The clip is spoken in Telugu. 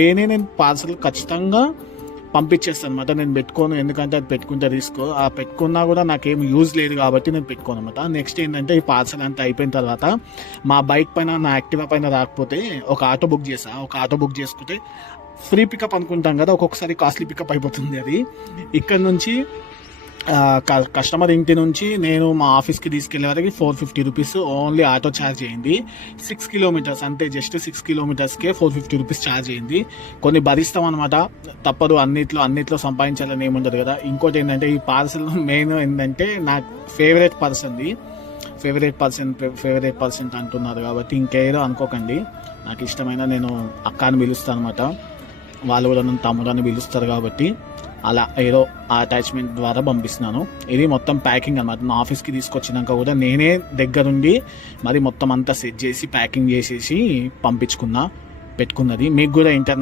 నేను పార్సల్ ఖచ్చితంగా పంపించేస్తాను అనమాట. నేను పెట్టుకోను, ఎందుకంటే అది పెట్టుకుంటే రిస్క్. ఆ పెట్టుకున్నా కూడా నాకేం యూజ్ లేదు కాబట్టి నేను పెట్టుకోను అనమాట. నెక్స్ట్ ఏంటంటే ఈ పార్సల్ అంతా అయిపోయిన తర్వాత మా బైక్ పైన, నా యాక్టివా పైన రాకపోతే ఒక ఆటో బుక్ చేసా. ఒక ఆటో బుక్ చేసుకుంటే ఫ్రీ పికప్ అనుకుంటాం కదా, ఒక్కొక్కసారి కాస్ట్లీ పికప్ అయిపోతుంది అది. ఇక్కడ నుంచి కస్టమర్ ఇంటి నుంచి నేను మా ఆఫీస్కి తీసుకెళ్లే వరకు 450 రూపీస్ ఓన్లీ ఆటో ఛార్జ్ అయింది. 6 కిలోమీటర్స్ అంతే, జస్ట్ 6 కిలోమీటర్స్కే 450 రూపీస్ ఛార్జ్ అయింది. కొన్ని భరిస్తాం అనమాట, తప్పదు. అన్నిట్లో సంపాదించాలని ఏముండదు కదా. ఇంకోటి ఏంటంటే ఈ పార్సల్ మెయిన్ ఏంటంటే నా ఫేవరెట్ పర్సన్ అంటున్నారు కాబట్టి ఇంకేదో అనుకోకండి. నాకు ఇష్టమైన నేను అక్క అని పిలుస్తాను అనమాట, వాళ్ళు కూడా నన్ను తమ్ముడు అని పిలుస్తారు కాబట్టి అలా ఏదో అటాచ్మెంట్ ద్వారా పంపిస్తున్నాను. ఇది మొత్తం ప్యాకింగ్ అనమాట. నా ఆఫీస్కి తీసుకొచ్చినాక కూడా నేనే దగ్గరుండి మరి మొత్తం అంతా సెట్ చేసి ప్యాకింగ్ చేసేసి పెట్టుకున్నది. మీకు కూడా ఇంటర్నేషనల్